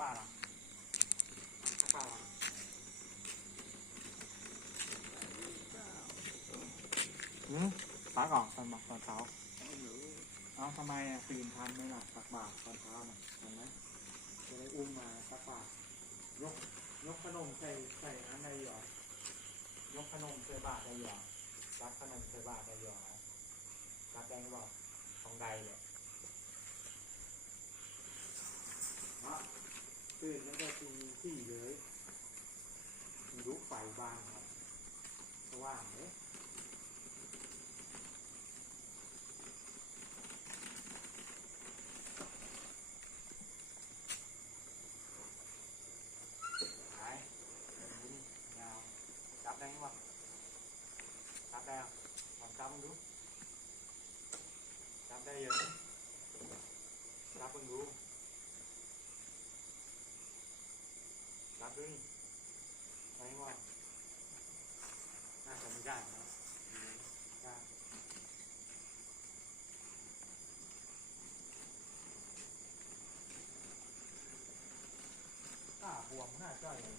ปลาหรอปลาหรออืมป้าก่อนตอนบอกตอนเช้าเอาทำไมอะตื่นทันไม่ล่ะตักบาตรตอนเช้าน่ะเห็นไหมจะได้อุ้มมาตักบาตรยกยกขนมใส่ใส่น้ำในหยอดยกขนมใส่บาตรในหยอดรับขนมใส่บาตรในหยอดรับแดงบอกของใดเลย ตื่นแล้วก็ที่ที่เลยมีลุกไฟบางครับสว่างเลย หายนี่ยาวจับได้ไหมจับได้อะลองจับมันดูจับได้เยอะจับมันดู จับดูนี่ได้ไหน่าจะไม่ได้นะได้ข้าบวมหน้าจ้อยเลย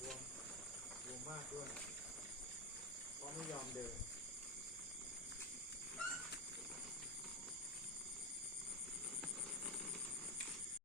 รวมรวมมากด้วยเพราะไม่ยอมเดิน